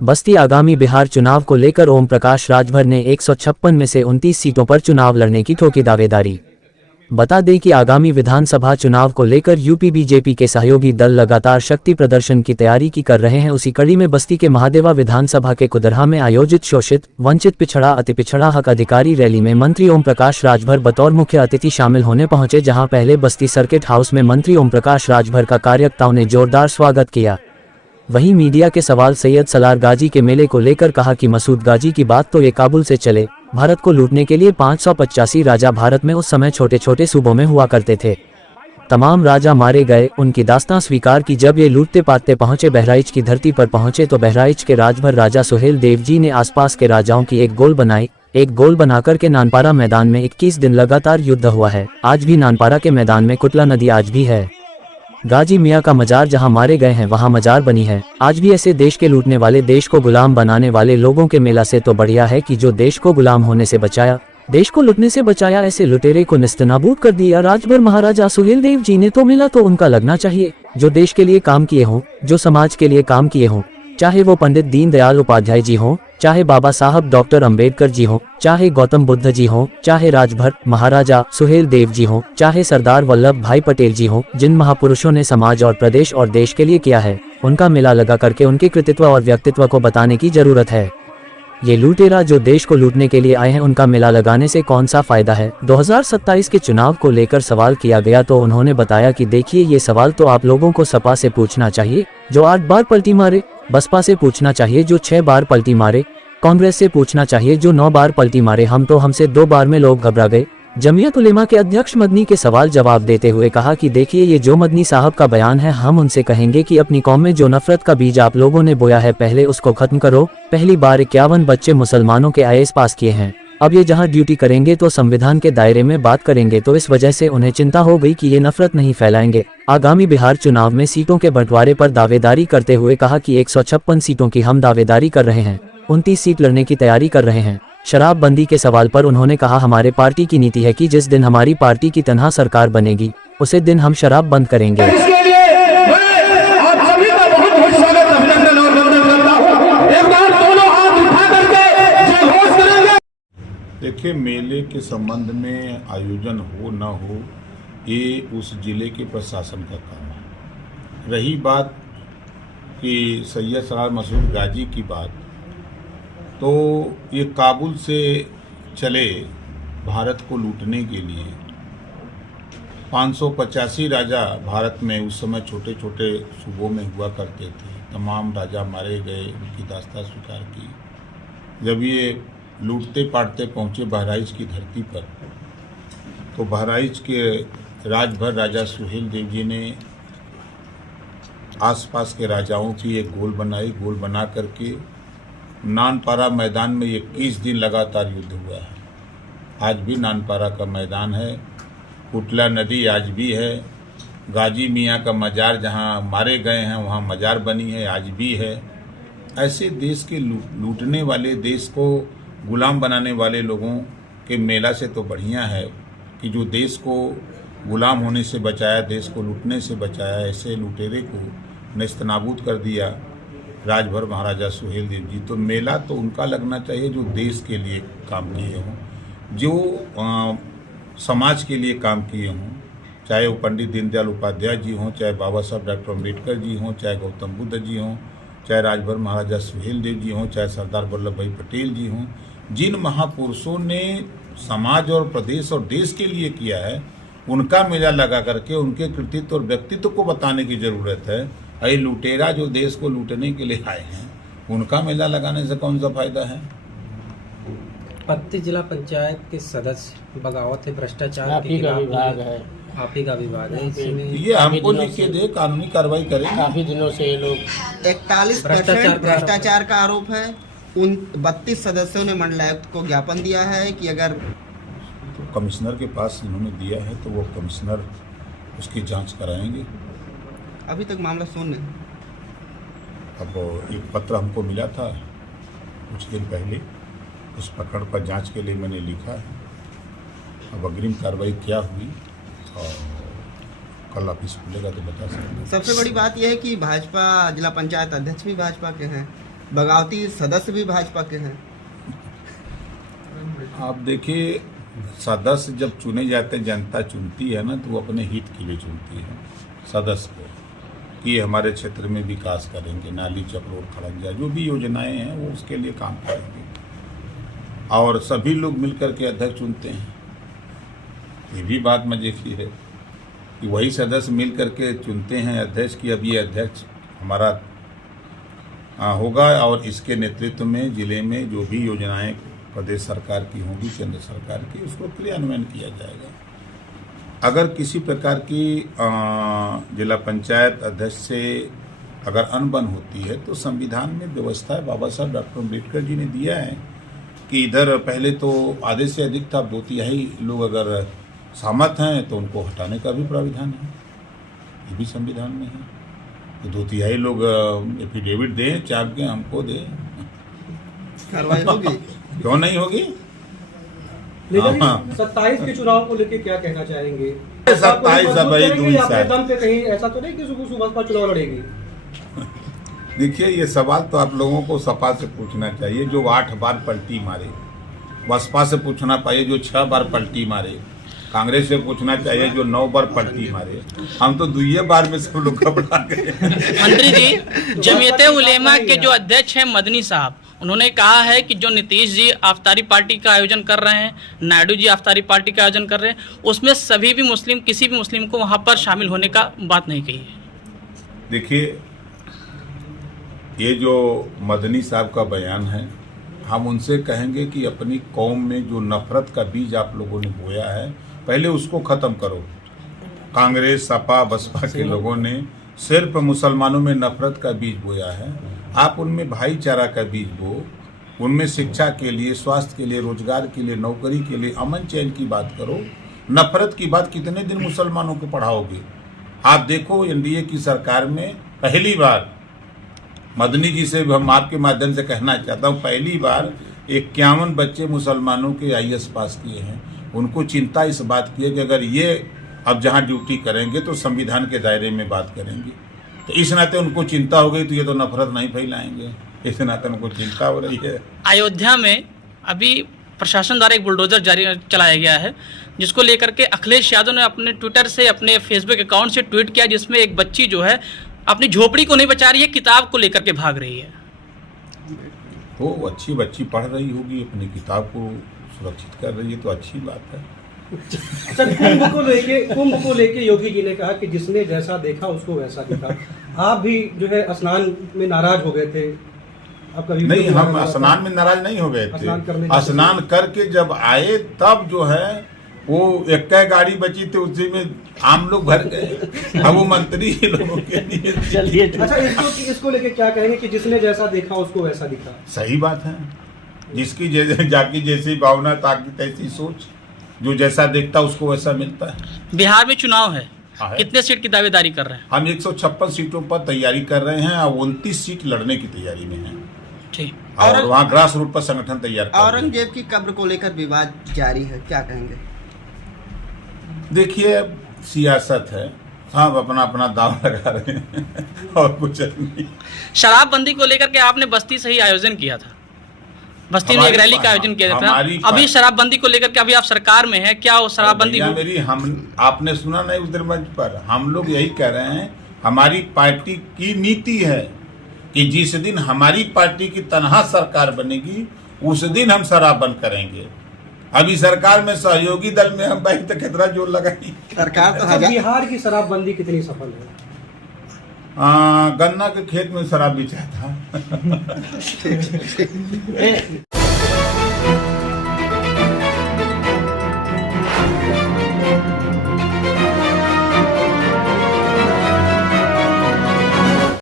बस्ती आगामी बिहार चुनाव को लेकर ओम प्रकाश राजभर ने 156 में से 29 सीटों पर चुनाव लड़ने की ठोकी दावेदारी। बता दें कि आगामी विधानसभा चुनाव को लेकर यूपी बीजेपी के सहयोगी दल लगातार शक्ति प्रदर्शन की तैयारी की कर रहे हैं। उसी कड़ी में बस्ती के महादेवा विधानसभा के कुदरहा में आयोजित शोषित, वंचित, पिछड़ा, अति पिछड़ा हक अधिकारी रैली में मंत्री ओम प्रकाश राजभर बतौर मुख्य अतिथि शामिल होने पहुंचे, जहां पहले बस्ती सर्किट हाउस में मंत्री ओम प्रकाश राजभर का कार्यकर्ताओं ने जोरदार स्वागत किया। वहीं मीडिया के सवाल सैयद सलार गाजी के मेले को लेकर कहा कि मसूद गाजी की बात तो ये काबुल से चले, भारत को लूटने के लिए 585 राजा भारत में उस समय छोटे छोटे सूबों में हुआ करते थे। तमाम राजा मारे गए, उनकी दास्तां स्वीकार की। जब ये लूटते पाटते पहुंचे बहराइच की धरती पर पहुंचे तो बहराइच के राजभर राजा सुहेल देव जी ने आसपास के राजाओं की एक गोल बनाई। एक गोल बनाकर के नानपारा मैदान में 21 दिन लगातार युद्ध हुआ है। आज भी नानपारा के मैदान में कुटला नदी आज भी है। गाजी मियाँ का मजार जहां मारे गए हैं वहां मजार बनी है। आज भी ऐसे देश के लूटने वाले, देश को गुलाम बनाने वाले लोगों के मेला से तो बढ़िया है कि जो देश को गुलाम होने से बचाया, देश को लूटने से बचाया, ऐसे लुटेरे को निस्तनाबूद कर दिया राजभर महाराजा सुहेल देव जी ने। तो मेला तो उनका लगना चाहिए जो देश के लिए काम किए हों, जो समाज के लिए काम किए हों, चाहे वो पंडित दीनदयाल उपाध्याय जी हों, चाहे बाबा साहब डॉक्टर अंबेडकर जी हों, चाहे गौतम बुद्ध जी हों, चाहे राजभर महाराजा सुहेल देव जी हों, चाहे सरदार वल्लभ भाई पटेल जी हों। जिन महापुरुषों ने समाज और प्रदेश और देश के लिए किया है, उनका मेला लगा करके उनके कृतित्व और व्यक्तित्व को बताने की जरूरत है। ये लुटेरा जो देश को लूटने के लिए आए हैं, उनका मेला लगाने से कौन सा फायदा है। 2027 के चुनाव को लेकर सवाल किया गया तो उन्होंने बताया कि देखिए, ये सवाल तो आप लोगों को सपा से पूछना चाहिए जो 8 बार पलटी मारे, बसपा से पूछना चाहिए जो 6 बार पलटी मारे, कांग्रेस से पूछना चाहिए जो 9 बार पलटी मारे। हमसे 2 बार में लोग घबरा गए। जमीयत उलेमा के अध्यक्ष मदनी के सवाल जवाब देते हुए कहा कि देखिए, ये जो मदनी साहब का बयान है, हम उनसे कहेंगे कि अपनी कौम में जो नफरत का बीज आप लोगों ने बोया है, पहले उसको खत्म करो। पहली बार 51 बच्चे मुसलमानों के IAS पास किए हैं। अब ये जहां ड्यूटी करेंगे तो संविधान के दायरे में बात करेंगे, तो इस वजह से उन्हें चिंता हो गई कि ये नफरत नहीं फैलाएंगे। आगामी बिहार चुनाव में सीटों के बंटवारे पर दावेदारी करते हुए कहा कि 156 सीटों की हम दावेदारी कर रहे हैं, 29 सीट लड़ने की तैयारी कर रहे हैं। शराबबंदी के सवाल पर उन्होंने कहा, हमारे पार्टी की नीति है कि जिस दिन हमारी पार्टी की तनहा सरकार बनेगी, उसे दिन हम शराब बंद करेंगे। देखिए, मेले के संबंध में आयोजन हो न हो, ये उस जिले के प्रशासन का काम है। रही बात कि सैयद सलार मसूद गाजी की बात, तो ये काबुल से चले भारत को लूटने के लिए 585 राजा भारत में उस समय छोटे छोटे सूबों में हुआ करते थे। तमाम राजा मारे गए, उनकी दास्तां स्वीकार की। जब ये लूटते पाटते पहुँचे बहराइच की धरती पर, तो बहराइच के राजभर राजा सुहेल देव जी ने आसपास के राजाओं की एक गोल बनाई। गोल बना करके नानपारा मैदान में 21 दिन लगातार युद्ध हुआ है। आज भी नानपारा का मैदान है, कुटला नदी आज भी है, गाजी मियाँ का मजार जहाँ मारे गए हैं वहाँ मजार बनी है, आज भी है। ऐसे देश के लूटने वाले, देश को गुलाम बनाने वाले लोगों के मेला से तो बढ़िया है कि जो देश को गुलाम होने से बचाया, देश को लूटने से बचाया, ऐसे लुटेरे को नेस्तनाबूद कर दिया राजभर महाराजा सुहेल देव जी। तो मेला तो उनका लगना चाहिए जो देश के लिए काम किए हों, जो समाज के लिए काम किए हों, चाहे वो पंडित दीनदयाल उपाध्याय जी हों, चाहे बाबा साहब डॉक्टर अम्बेडकर जी हों, चाहे गौतम बुद्ध जी हों, चाहे राजभर महाराजा सुहेल देव जी हों, चाहे सरदार वल्लभ भाई पटेल जी हों। जिन महापुरुषों ने समाज और प्रदेश और देश के लिए किया है, उनका मेला लगा करके उनके कृतित्व और व्यक्तित्व को बताने की जरूरत है। ये लुटेरा जो देश को लूटने के लिए आए हैं, उनका मेला लगाने से कौन सा फायदा है। बस्ती जिला पंचायत के सदस्य बगावत है, भ्रष्टाचार आप ही का विभाग है, आप ही का विभाग है, ये हमको लिखिए दे, कानूनी कार्रवाई करें। काफी दिनों से ये लोग 41% भ्रष्टाचार का आरोप है। उन 32 सदस्यों ने मंडलायुक्त को ज्ञापन दिया है कि अगर तो कमिश्नर के पास इन्होंने दिया है तो वो कमिश्नर उसकी जांच कराएंगे। अभी तक मामला शून्य। अब एक पत्र हमको मिला था कुछ दिन पहले, उस प्रकरण पर जांच के लिए मैंने लिखा है। अब अग्रिम कार्रवाई क्या हुई और कल ऑफिस खुलेगा तो बता सकते हैं। सबसे बड़ी बात यह है कि भाजपा जिला पंचायत अध्यक्ष भी भाजपा के हैं, बगावती सदस्य भी भाजपा के हैं। आप देखिए, सदस्य जब चुने जाते हैं, जनता चुनती है ना, तो वो अपने हित के लिए चुनती है सदस्य को, कि हमारे क्षेत्र में विकास करेंगे, नाली चक्रोड खड़ंजा जो भी योजनाएं हैं वो उसके लिए काम करेंगे, और सभी लोग मिलकर के अध्यक्ष चुनते हैं। ये भी बात मजे की है कि वही सदस्य मिल करके चुनते हैं अध्यक्ष की, अब ये अध्यक्ष हमारा होगा, और इसके नेतृत्व में जिले में जो भी योजनाएं प्रदेश सरकार की होंगी, केंद्र सरकार की, उसको क्रियान्वयन किया जाएगा। अगर किसी प्रकार की जिला पंचायत अध्यक्ष से अगर अनबन होती है तो संविधान में व्यवस्था है, बाबा साहब डॉक्टर अम्बेडकर जी ने दिया है कि इधर पहले तो आधे से अधिक था, 2/3 लोग अगर सहमत हैं तो उनको हटाने का भी प्राविधान है, ये भी संविधान में है। तो 2/3 लोग एफिडेविट दें, चाप के हमको दें, कार्रवाई होगी। क्यों नहीं होगी? लेकिन हाँ। 27 के चुनाव को लेके क्या कहना चाहेंगे? 27 अब वही 2 ही अपने साल। दम पे कहीं ऐसा तो नहीं कि सुबह चुनाव लड़ेगी? देखिए, ये सवाल तो आप लोगों को सपा से पूछना चाहिए जो 8 बार पलटी मारे, बसपा से पूछना चाहिए जो 6 बार पलटी मारे, कांग्रेस से पूछना चाहिए जो 9 बार पलटी मारे। हम तो 2 बार में सब लोग घबरा गए। मंत्री जी, जमीयत उलेमा के जो अध्यक्ष हैं मदनी साहब, उन्होंने कहा है कि जो नीतीश जी अफ्तारी पार्टी का आयोजन कर रहे हैं, नायडू जी अफ्तारी पार्टी का आयोजन कर रहे हैं, उसमें सभी भी मुस्लिम, किसी भी मुस्लिम को वहां पर शामिल होने का बात नहीं कही है। देखिए, ये जो मदनी साहब का बयान है, हम उनसे कहेंगे कि अपनी कौम में जो नफरत का बीज आप लोगों ने बोया है, पहले उसको ख़त्म करो। कांग्रेस, सपा, बसपा के लोगों ने सिर्फ मुसलमानों में नफरत का बीज बोया है। आप उनमें भाईचारा का बीज बो, उनमें शिक्षा के लिए, स्वास्थ्य के लिए, रोजगार के लिए, नौकरी के लिए, अमन चैन की बात करो। नफरत की बात कितने दिन मुसलमानों को पढ़ाओगे? आप देखो, एनडीए की सरकार में पहली बार, मदनी जी से हम आपके माध्यम से कहना चाहता हूँ, पहली बार 51 बच्चे मुसलमानों के IAS पास किए हैं। उनको चिंता इस बात की है कि अगर ये अब जहाँ ड्यूटी करेंगे तो संविधान के दायरे में बात करेंगे, तो इस नाते उनको चिंता हो गई, तो ये तो नफरत नहीं फैलाएंगे, इस नाते उनको चिंता हो रही है। अयोध्या में अभी प्रशासन द्वारा एक बुलडोजर जारी चलाया गया है, जिसको लेकर के अखिलेश यादव ने अपने ट्विटर से, अपने फेसबुक अकाउंट से ट्वीट किया, जिसमें एक बच्ची जो है अपनी झोपड़ी को नहीं बचा रही है, किताब को लेकर के भाग रही है। तो अच्छी बच्ची पढ़ रही होगी, अपनी किताब को सुरक्षित कर रही है, तो अच्छी बात है। अच्छा, कुंभ को लेके योगी जी ने कहा कि जिसने जैसा देखा उसको वैसा दिखा। आप भी जो है स्नान में नाराज हो गए थे? आप कभी नहीं, हम स्नान में नाराज नहीं हो गए थे। स्नान करके जब आए तब जो है वो एक गाड़ी बची थी, उसी में आम लोग भर गए। अब वो मंत्री लोगों के लिए। अच्छा, इसको लेके क्या कहेंगे कि जिसने जैसा देखा उसको वैसा दिखा? सही बात है, जिसकी जाकी जैसी भावना, ताकि तैसी सोच, जो जैसा देखता उसको वैसा मिलता है। बिहार में चुनाव है, है। कितने सीट की दावेदारी कर रहे हैं? हम 156 सीटों पर तैयारी कर रहे हैं और 29 सीट लड़ने की तैयारी में है। ठीक। और वहाँ ग्रास रूट पर संगठन तैयार कर रहे हैं। औरंगजेब की कब्र को लेकर विवाद जारी है, क्या कहेंगे? देखिए, सियासत है, सब अपना अपना दाव लगा रहे हैं और कुछ नहीं। शराबबंदी को लेकर के आपने बस्ती से ही आयोजन किया था, बस्ती में एक रैली का आयोजन किया था। अभी शराबबंदी को लेकर के अभी आप सरकार में हैं, क्या वो शराबबंदी मेरी आपने सुना नहीं उधर मंच पर? हम लोग यही कह रहे हैं, हमारी पार्टी की नीति है कि जिस दिन हमारी पार्टी की तनहा सरकार बनेगी उस दिन हम शराब बंद करेंगे। अभी सरकार में सहयोगी दल में हम बैठ तो कितना जोर लगाई सरकार तो बिहार की शराबबंदी कितनी सफल है? गन्ना के खेत में शराब बेचा था।